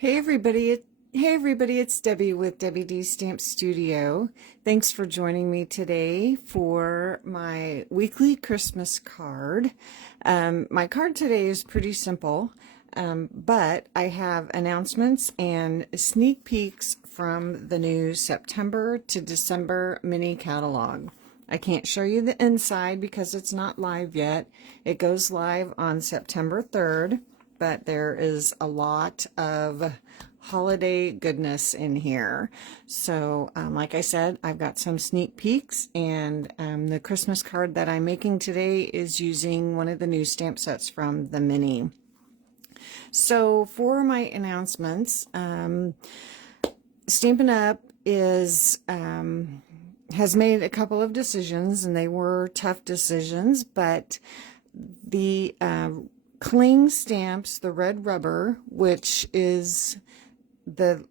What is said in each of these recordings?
Hey everybody, it's Debbie with Debbie D Stamp Studio. Thanks for joining me today for my weekly Christmas card. My card today is pretty simple, but I have announcements and sneak peeks from the new September to December mini catalog. I can't show you the inside because it's not live yet. It goes live on September 3rd. But there is a lot of holiday goodness in here. So like I said, I've got some sneak peeks, and the Christmas card that I'm making today is using one of the new stamp sets from the mini. So for my announcements, Stampin' Up! Has made a couple of decisions, and they were tough decisions, but the cling stamps, the red rubber, which is the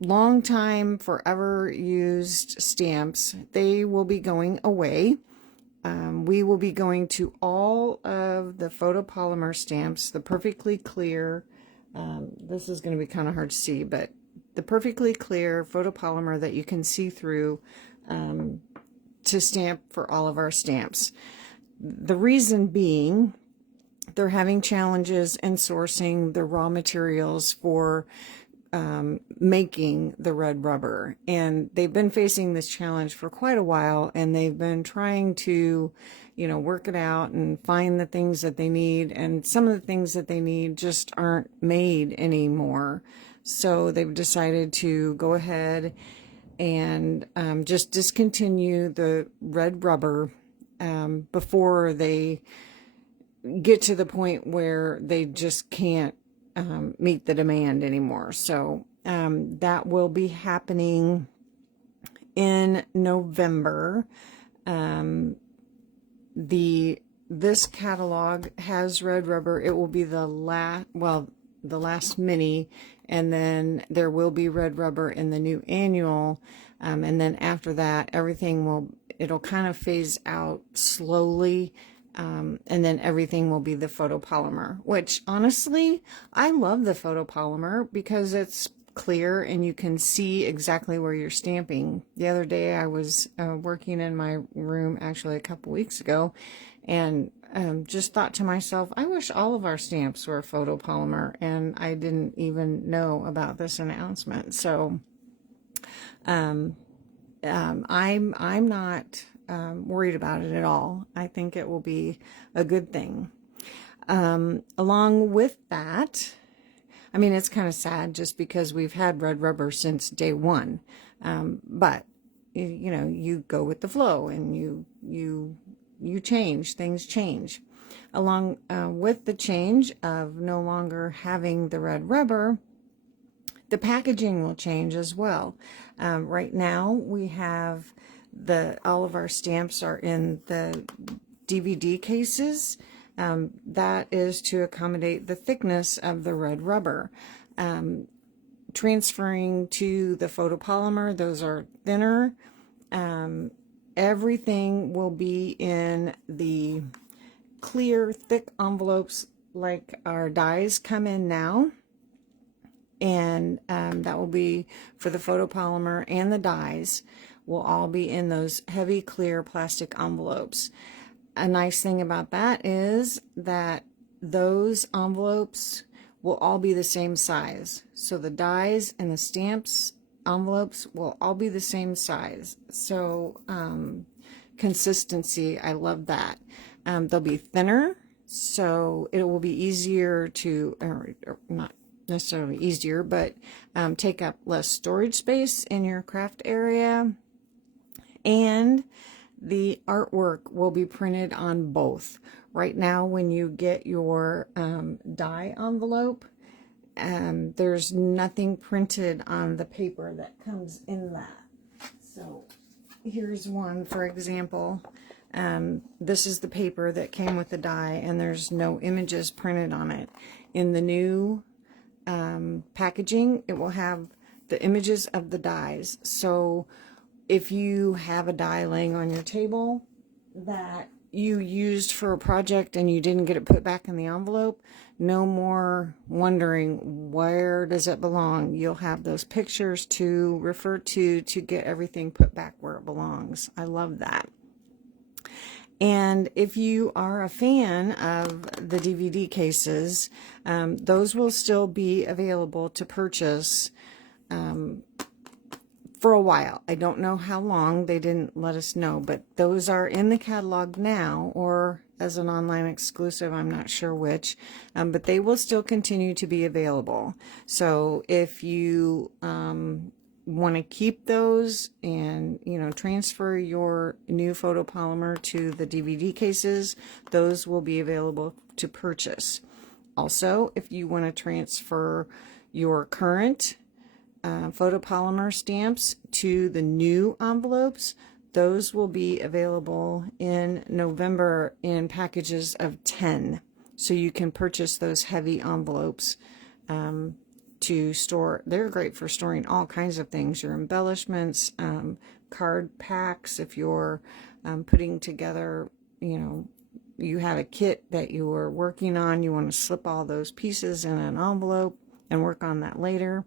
long time forever used stamps, they will be going away. We will be going to all of the photopolymer stamps, the perfectly clear, this is going to be kind of hard to see, but the perfectly clear photopolymer that you can see through to stamp for all of our stamps. The reason being, they're having challenges in sourcing the raw materials for making the red rubber, and they've been facing this challenge for quite a while, and they've been trying to work it out and find the things that they need, and some of the things that they need just aren't made anymore. So they've decided to go ahead and just discontinue the red rubber before they get to the point where they just can't meet the demand anymore. So that will be happening in November. This catalog has red rubber. It will be the last mini, and then there will be red rubber in the new annual, and then after that it'll kind of phase out slowly. And then everything will be the photopolymer, which honestly, I love the photopolymer because it's clear and you can see exactly where you're stamping. The other day I was working in my room, actually a couple weeks ago, and just thought to myself, I wish all of our stamps were photopolymer, and I didn't even know about this announcement. So I'm not worried about it at all. I think it will be a good thing. Along with that, I mean, it's kind of sad just because we've had red rubber since day one. But you go with the flow, and you change, things change. Along with the change of no longer having the red rubber, the packaging will change as well. Right now we have all of our stamps are in the DVD cases. That is to accommodate the thickness of the red rubber. Transferring to the photopolymer, those are thinner. Everything will be in the clear, thick envelopes like our dies come in now. And that will be for the photopolymer, and the dies will all be in those heavy clear plastic envelopes. A nice thing about that is that those envelopes will all be the same size. So the dies and the stamps envelopes will all be the same size. So consistency, I love that. They'll be thinner, so it will be easier to, or not necessarily easier, but take up less storage space in your craft area. And the artwork will be printed on both. Right now, when you get your die envelope, there's nothing printed on the paper that comes in that. So here's one, for example. This is the paper that came with the die, and there's no images printed on it. In the new packaging, it will have the images of the dies. So if you have a die laying on your table that you used for a project and you didn't get it put back in the envelope, no more wondering where does it belong. You'll have those pictures to refer to get everything put back where it belongs. I love that. And if you are a fan of the DVD cases, those will still be available to purchase for a while. I don't know how long. They didn't let us know, but those are in the catalog now, or as an online exclusive, I'm not sure which, but they will still continue to be available. So if you want to keep those and, you know, transfer your new photopolymer to the DVD cases, those will be available to purchase. Also, if you want to transfer your current photopolymer stamps to the new envelopes, those will be available in November in packages of 10. So you can purchase those heavy envelopes to store. They're great for storing all kinds of things, your embellishments, card packs. If you're putting together, you know, you have a kit that you are working on, you want to slip all those pieces in an envelope and work on that later.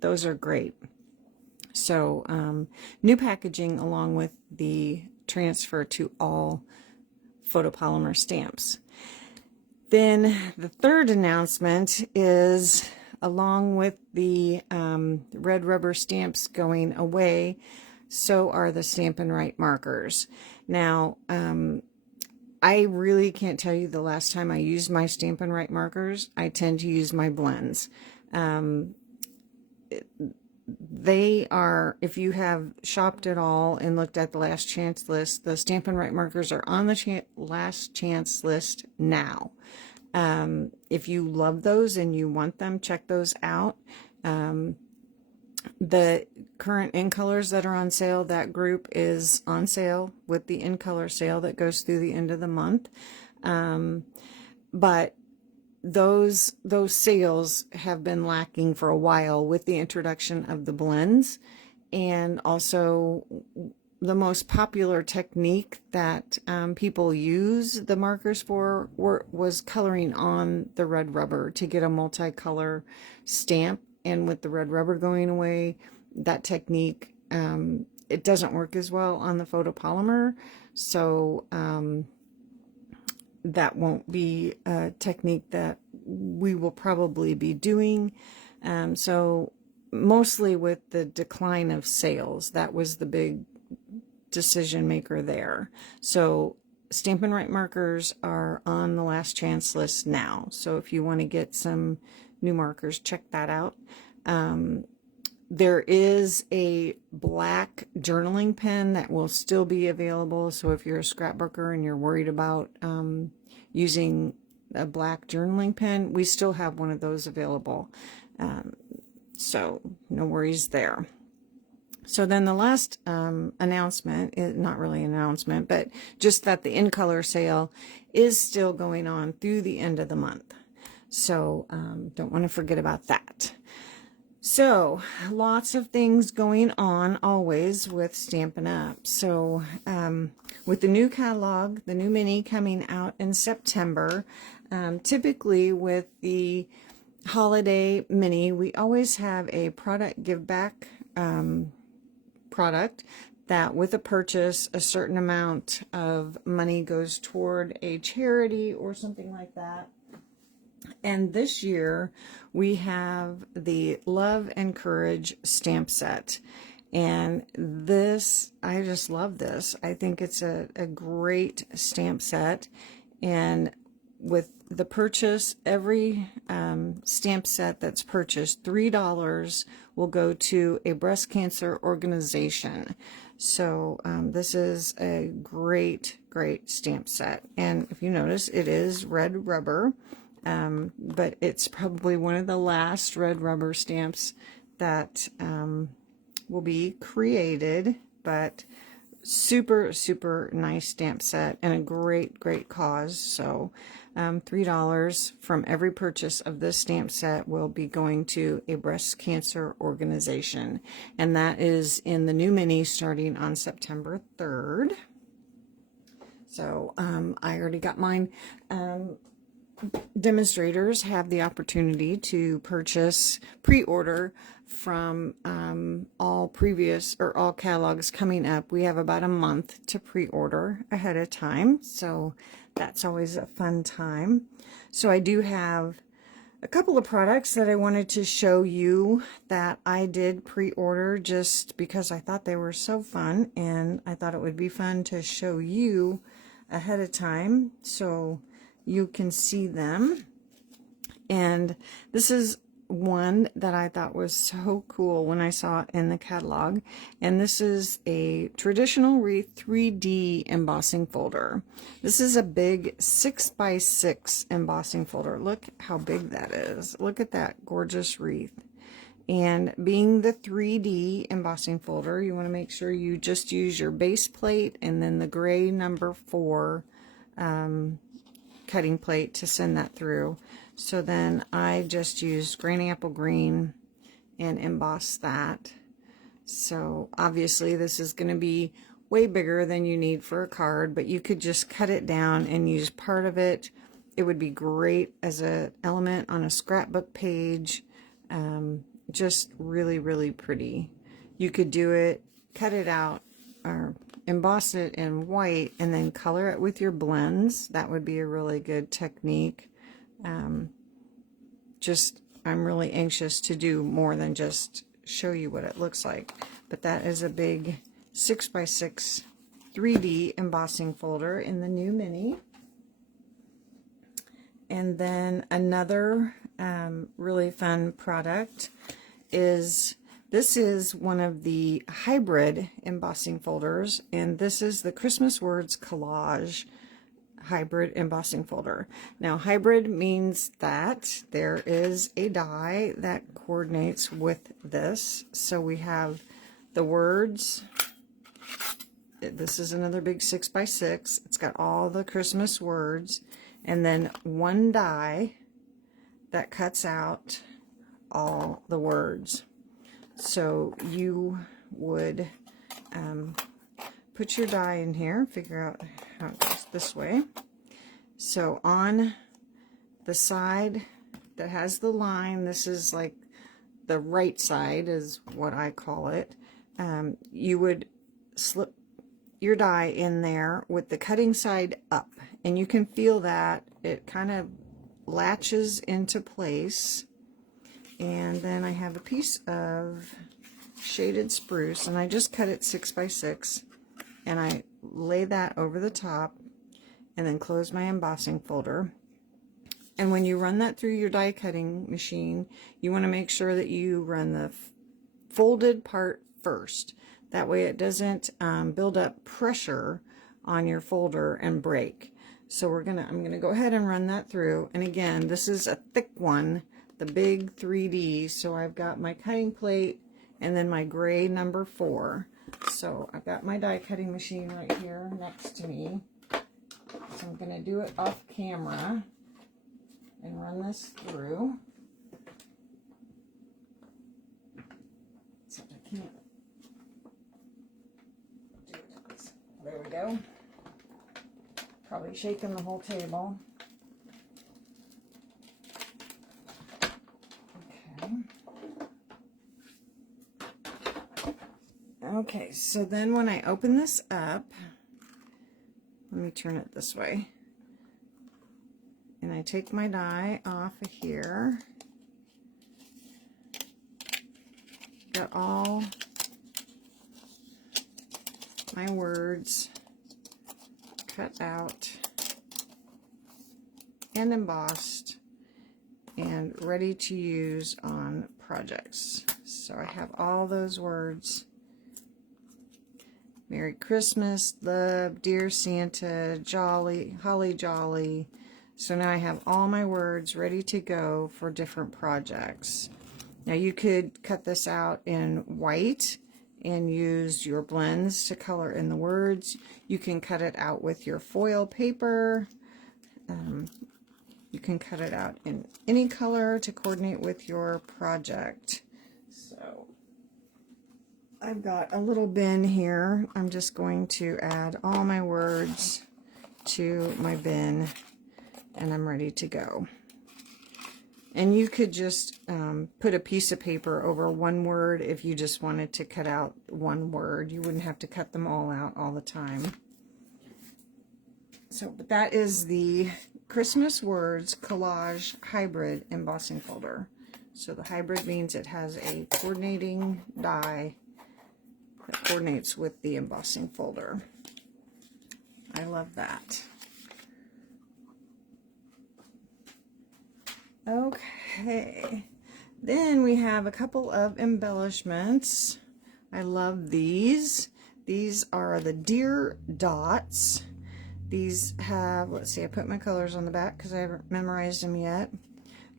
Those are great. So new packaging along with the transfer to all photopolymer stamps. Then the third announcement is, along with the red rubber stamps going away, so are the Stampin' Right markers. Now, I really can't tell you the last time I used my Stampin' Right markers. I tend to use my blends. They are, if you have shopped at all and looked at the last chance list, the Stampin' Right markers are on the last chance list now. If you love those and you want them, check those out. The current in colors that are on sale, that group is on sale with the in color sale that goes through the end of the month. But those sales have been lacking for a while with the introduction of the blends, and also the most popular technique that people use the markers for was coloring on the red rubber to get a multicolor stamp. And with the red rubber going away, that technique, it doesn't work as well on the photopolymer. So that won't be a technique that we will probably be doing. So mostly with the decline of sales, that was the big decision maker there. So Stampin' Right markers are on the last chance list now. So if you want to get some new markers, check that out. There is a black journaling pen that will still be available. So if you're a scrapbooker and you're worried about using a black journaling pen, we still have one of those available. So no worries there. So then the last announcement, not really an announcement, but just that the in color sale is still going on through the end of the month. So don't want to forget about that. So lots of things going on always with Stampin' Up. So with the new catalog, the new mini coming out in September, typically with the holiday mini, we always have a product give back product that with a purchase, a certain amount of money goes toward a charity or something like that. And this year we have the Love and Courage stamp set. And this, I just love this. I think it's a great stamp set. And with the purchase, every stamp set that's purchased, $3 will go to a breast cancer organization. So this is a great, great stamp set. And if you notice, it is red rubber. But it's probably one of the last red rubber stamps that will be created, but super, super nice stamp set and a great, great cause. So $3 from every purchase of this stamp set will be going to a breast cancer organization. And that is in the new mini starting on September 3rd. So I already got mine. Demonstrators have the opportunity to purchase pre-order from all previous or all catalogs coming up. We have about a month to pre-order ahead of time, so that's always a fun time. So I do have a couple of products that I wanted to show you that I did pre-order just because I thought they were so fun, and I thought it would be fun to show you ahead of time so you can see them. And this is one that I thought was so cool when I saw it in the catalog, and this is a traditional wreath 3D embossing folder. This is a big 6x6 embossing folder. Look how big that is. Look at that gorgeous wreath. And being the 3D embossing folder, you want to make sure you just use your base plate and then the gray number 4 cutting plate to send that through. So then I just used Granny Apple Green and embossed that. So obviously this is going to be way bigger than you need for a card, but you could just cut it down and use part of it. It would be great as an element on a scrapbook page. Just really, really pretty. You could do it, cut it out, or emboss it in white and then color it with your blends. That would be a really good technique. I'm really anxious to do more than just show you what it looks like. But that is a big 6x6 3D embossing folder in the new mini. And then another really fun product is, this is one of the hybrid embossing folders, and this is the Christmas Words Collage hybrid embossing folder. Now, hybrid means that there is a die that coordinates with this. So we have the words. This is another big 6x6. It's got all the Christmas words, and then one die that cuts out all the words. So you would put your die in here, figure out how it goes this way. So on the side that has the line, this is like the right side is what I call it, you would slip your die in there with the cutting side up, and you can feel that it kind of latches into place. And then I have a piece of shaded spruce, and I just cut it 6x6, and I lay that over the top and then close my embossing folder. And when you run that through your die cutting machine, you want to make sure that you run the folded part first. That way it doesn't build up pressure on your folder and break. So I'm gonna go ahead and run that through. And again, this is a thick one, the big 3D. So I've got my cutting plate and then my gray number 4. So I've got my die cutting machine right here next to me. So I'm gonna do it off camera and run this through. Except I can't do it. There we go. Probably shaking the whole table. Okay. Okay, so then when I open this up, let me turn it this way. And I take my die off of here. Got all my words cut out and embossed and ready to use on projects. So I have all those words. Merry Christmas, love, dear Santa, jolly, holly jolly. So now I have all my words ready to go for different projects. Now you could cut this out in white and use your blends to color in the words. You can cut it out with your foil paper. You can cut it out in any color to coordinate with your project. So I've got a little bin here. I'm just going to add all my words to my bin, and I'm ready to go. And you could just put a piece of paper over one word if you just wanted to cut out one word. You wouldn't have to cut them all out all the time. So, but that is the Christmas Words Collage Hybrid Embossing Folder. So the hybrid means it has a coordinating die that coordinates with the embossing folder. I love that. Okay, then we have a couple of embellishments. I love these. These are the deer dots. These have, let's see, I put my colors on the back because I haven't memorized them yet.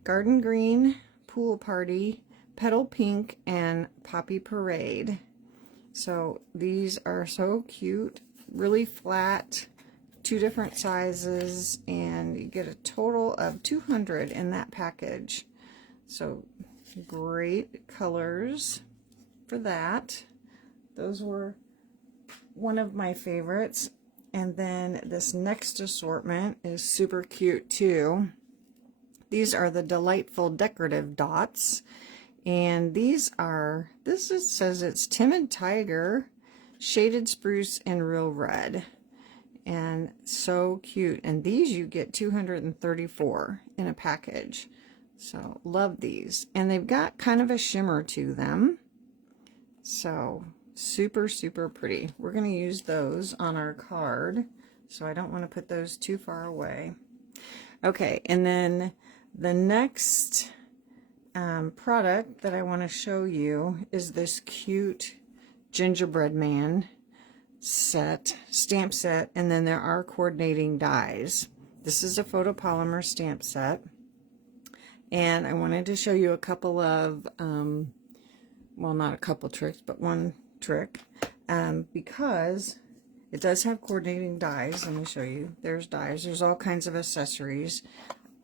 Garden Green, Pool Party, Petal Pink, and Poppy Parade. So these are so cute, really flat, 2 different sizes, and you get a total of 200 in that package. So great colors for that. Those were one of my favorites. And then this next assortment is super cute too. These are the Delightful Decorative Dots. And these are, says it's Timid Tiger, Shaded Spruce, and Real Red. And so cute. And these you get 234 in a package. So love these. And they've got kind of a shimmer to them. So super, super pretty. We're going to use those on our card. So I don't want to put those too far away. Okay, and then the next product that I want to show you is this cute gingerbread man set, stamp set, and then there are coordinating dies. This is a photopolymer stamp set, and I wanted to show you a couple of, well, not a couple tricks, but one trick, because it does have coordinating dies. Let me show you. There's dies. There's all kinds of accessories.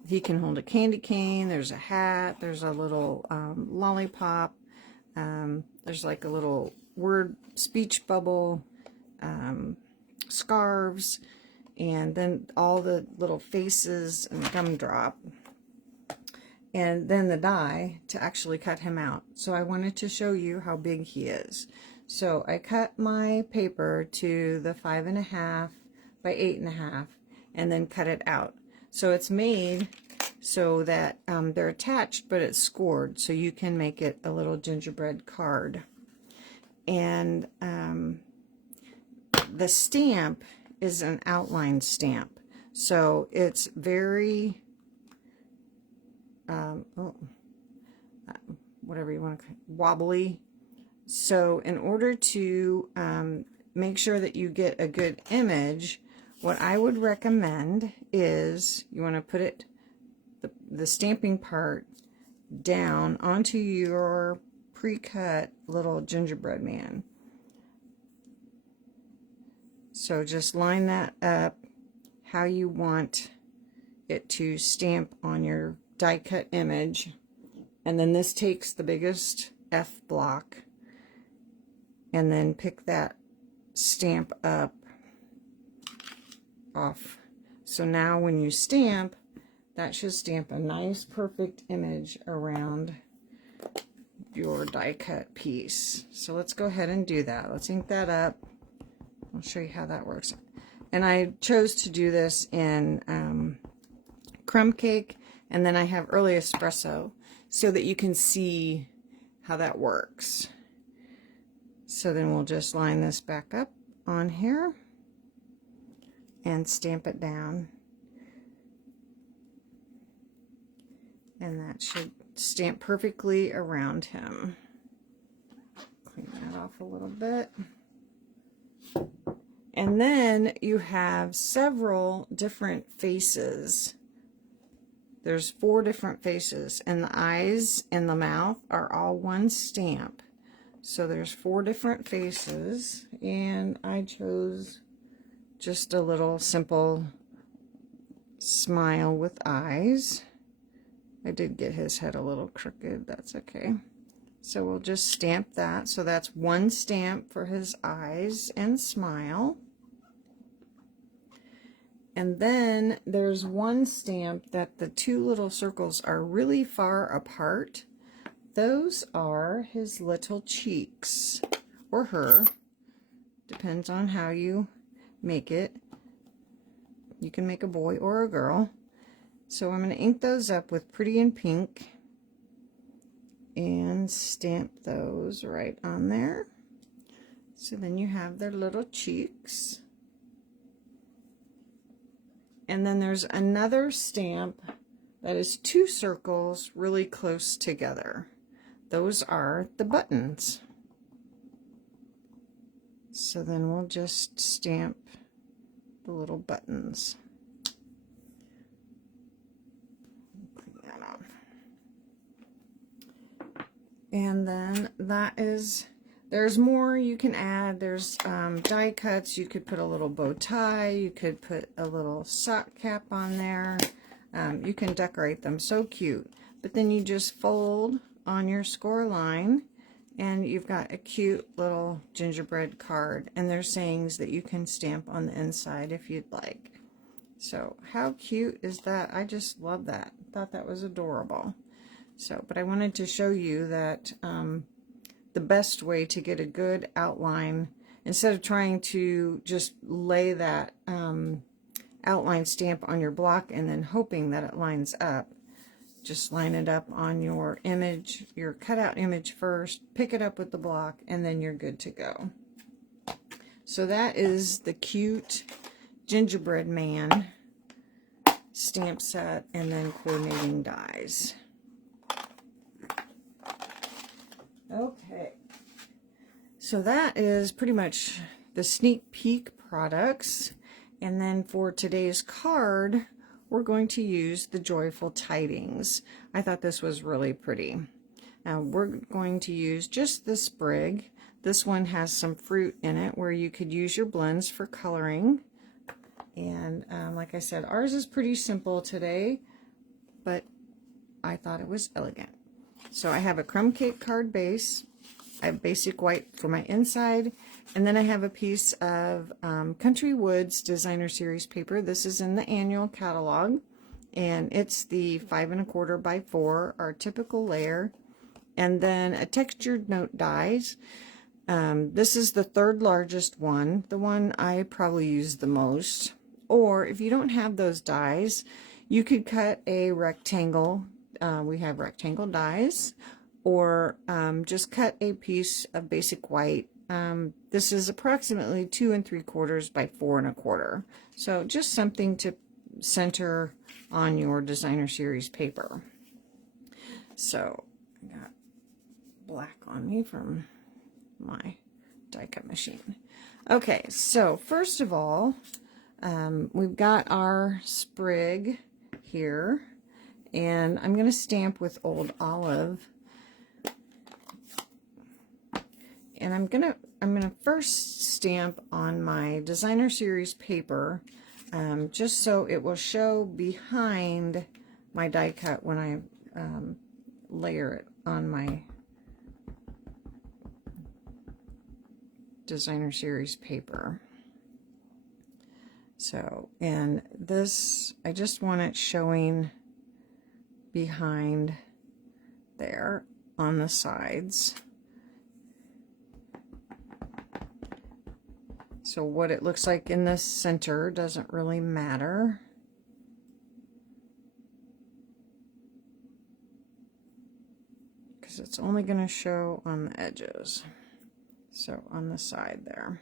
He can hold a candy cane. There's a hat. There's a little lollipop. There's like a little word speech bubble. Scarves, and then all the little faces and gumdrop, and then the die to actually cut him out. So I wanted to show you how big he is. So I cut my paper to the 5.5 by 8.5 and then cut it out. So it's made so that they're attached, but it's scored, so you can make it a little gingerbread card. And the stamp is an outline stamp, so it's very whatever you want to, wobbly. So in order to make sure that you get a good image, what I would recommend is you want to put it, the stamping part, down onto your pre-cut little gingerbread man. So just line that up how you want it to stamp on your die cut image. And then this takes the biggest F block, and then pick that stamp up off. So now when you stamp, that should stamp a nice perfect image around your die cut piece. So let's go ahead and do that. Let's ink that up. I'll show you how that works. And I chose to do this in crumb cake, and then I have early espresso so that you can see how that works. So then we'll just line this back up on here and stamp it down. And that should stamp perfectly around him. Clean that off a little bit. And then you have several different faces. There's 4 different faces, and the eyes and the mouth are all one stamp. So there's 4 different faces, and I chose just a little simple smile with eyes. I did get his head a little crooked, that's okay. So we'll just stamp that. So that's one stamp for his eyes and smile. And then there's one stamp that the two little circles are really far apart. Those are his little cheeks, or her. Depends on how you make it. You can make a boy or a girl. So I'm going to ink those up with Pretty in Pink and stamp those right on there. So then you have their little cheeks. And then there's another stamp that is two circles really close together. Those are the buttons. So then we'll just stamp the little buttons. Clean that off. And then that is, there's more you can add. There's die cuts. You could put a little bow tie. You could put a little sock cap on there. You can decorate them. So cute. But then you just fold on your score line and you've got a cute little gingerbread card. And there's sayings that you can stamp on the inside if you'd like. So how cute is that? I just love that. Thought that was adorable. So, but I wanted to show you that the best way to get a good outline, instead of trying to just lay that outline stamp on your block and then hoping that it lines up, just line it up on your image, your cutout image first, pick it up with the block, and then you're good to go. So that is the cute gingerbread man stamp set and then coordinating dies. Okay, so that is pretty much the sneak peek products. And then for today's card, we're going to use the Joyful Tidings. I thought this was really pretty. Now we're going to use just the sprig. This one has some fruit in it where you could use your blends for coloring. And like I said, ours is pretty simple today, but I thought it was elegant. So I have a crumb cake card base. I have basic white for my inside. And then I have a piece of Country Woods Designer Series paper. This is in the annual catalog. And it's the 5 1/4 by 4, our typical layer. And then a textured note dies. This is the third largest one, the one I probably use the most. Or if you don't have those dies, you could cut a rectangle. We have rectangle dies, or just cut a piece of basic white. This is approximately 2 3/4 by 4 1/4. So just something to center on your designer series paper. So I got black on me from my die cut machine. Okay, so first of all, we've got our sprig here. And I'm going to stamp with Old Olive. And I'm gonna first stamp on my designer series paper, just so it will show behind my die cut when I layer it on my designer series paper. So, and this, I just want it showing behind there on the sides. So what it looks like in the center doesn't really matter. Because it's only going to show on the edges. So on the side there.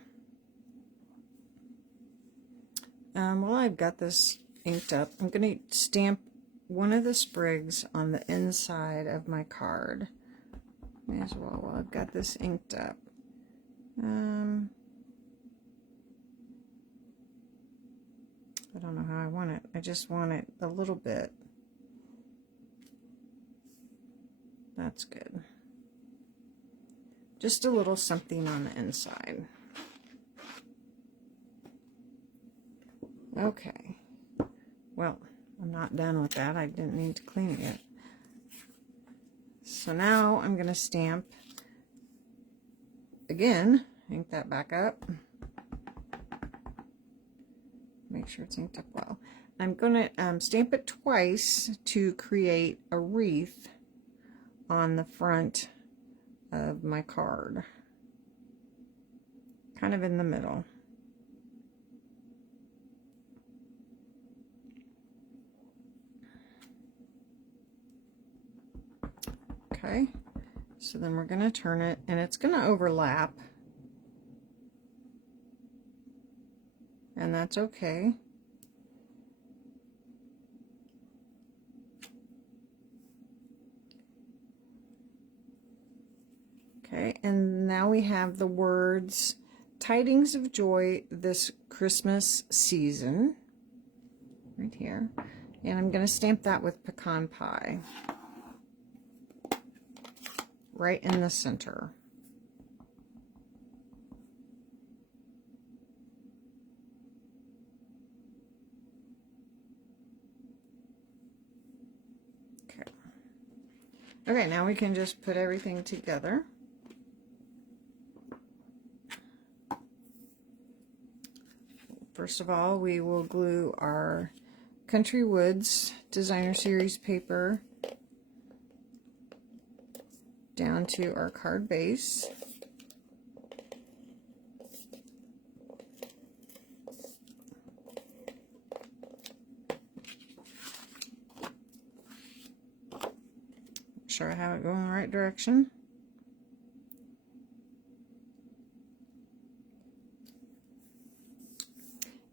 Well, I've got this inked up. I'm going to stamp one of the sprigs on the inside of my card. May as well while I've got this inked up. I don't know how I want it. I just want it a little bit. That's good. Just a little something on the inside. Okay. Well, I'm not done with that. I didn't need to clean it yet. So now I'm going to stamp again. Ink that back up. Make make sure it's inked up well. I'm going to stamp it twice to create a wreath on the front of my card, kind of in the middle. Okay, so then we're going to turn it, and it's going to overlap, and that's okay. Okay, and now we have the words Tidings of Joy this Christmas season right here, and I'm going to stamp that with pecan pie right in the center. Okay. Okay, now we can just put everything together. First of all, we will glue our Country Woods Designer Series paper down to our card base. Make sure I have it going the right direction.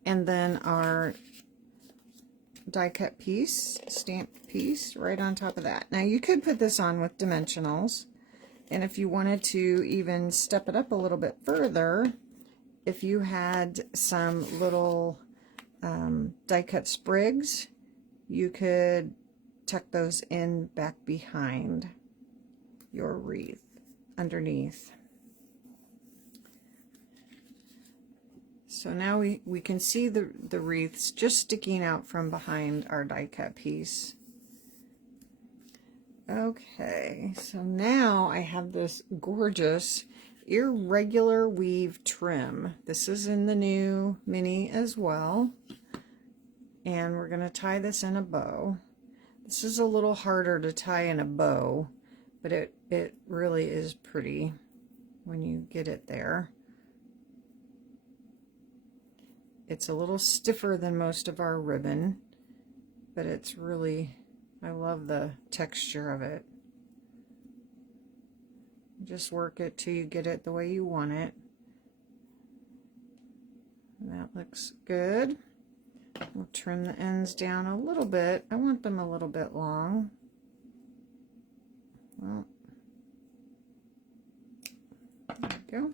And then our die cut piece, stamped piece, right on top of that. Now you could put this on with dimensionals, and if you wanted to even step it up a little bit further, if you had some little die cut sprigs, you could tuck those in back behind your wreath underneath. So now we can see the wreaths just sticking out from behind our die cut piece. Okay, so now I have this gorgeous irregular weave trim. This is in the new mini as well. And we're going to tie this in a bow. This is a little harder to tie in a bow, but it really is pretty when you get it there. It's a little stiffer than most of our ribbon, but it's really, I love the texture of it. Just work it till you get it the way you want it. And that looks good. We'll trim the ends down a little bit. I want them a little bit long. Well, there we go.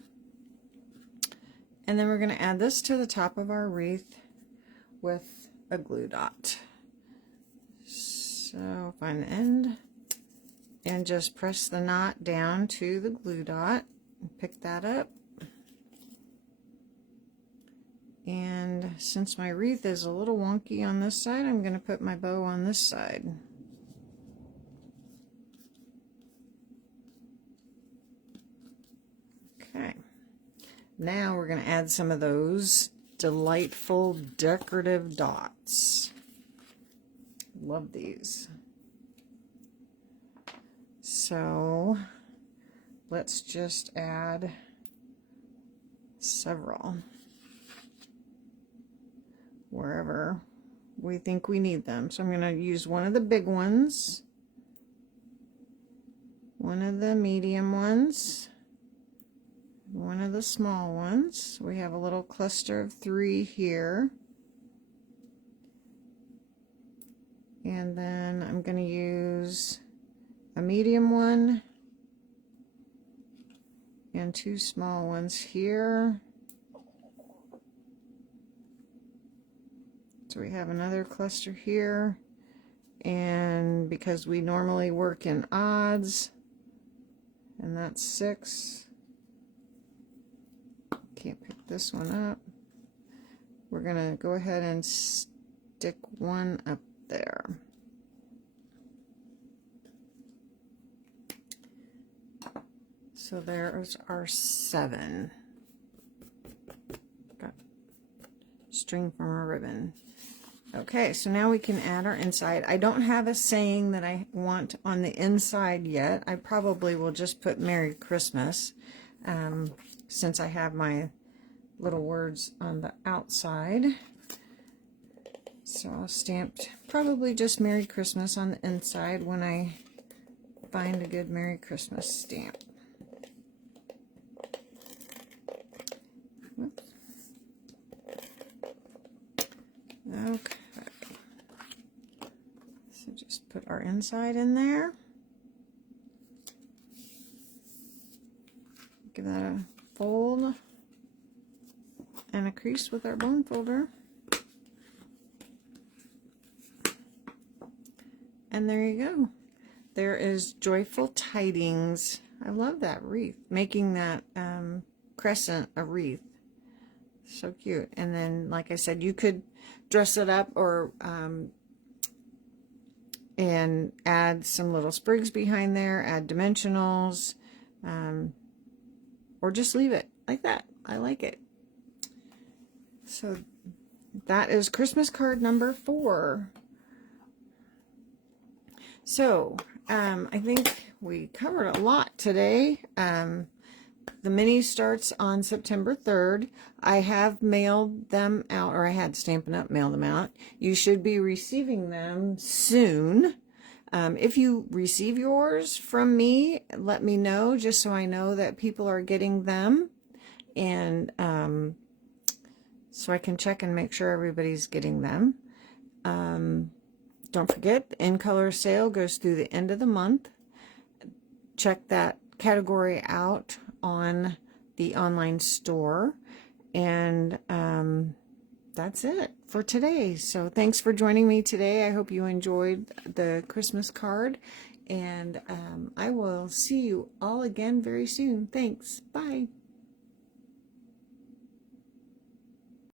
And then we're going to add this to the top of our wreath with a glue dot. So find the end and just press the knot down to the glue dot and pick that up. And since my wreath is a little wonky on this side, I'm going to put my bow on this side. Okay. Now we're going to add some of those delightful decorative dots. Love these. So let's just add several wherever we think we need them. So I'm going to use one of the big ones, one of the medium ones, one of the small ones. We have a little cluster of 3 here. And then I'm going to use a medium one and 2 small ones here. So we have another cluster here. And because we normally work in odds, and that's 6. Can't pick this one up. We're going to go ahead and stick one up there. So there's our 7. There's string from a ribbon. Okay, so now we can add our inside. I don't have a saying that I want on the inside yet. I probably will just put Merry Christmas, since I have my little words on the outside. So I'll stamp probably just Merry Christmas on the inside when I find a good Merry Christmas stamp. Whoops. Okay. So just put our inside in there. Give that a fold and a crease with our bone folder. And there you go. There is Joyful Tidings. I love that wreath. Making that crescent a wreath. So cute. And then, like I said, you could dress it up or and add some little sprigs behind there, add dimensionals, or just leave it like that. I like it. So that is Christmas card number 4. So I think we covered a lot today. The mini starts on September 3rd. I have mailed them out, or I had Stampin' Up! Mail them out. You should be receiving them soon. If you receive yours from me, let me know, just so I know that people are getting them. And so I can check and make sure everybody's getting them. Don't forget, the In Color sale goes through the end of the month. Check that category out on the online store. And that's it for today. So thanks for joining me today. I hope you enjoyed the Christmas card. And I will see you all again very soon. Thanks. Bye.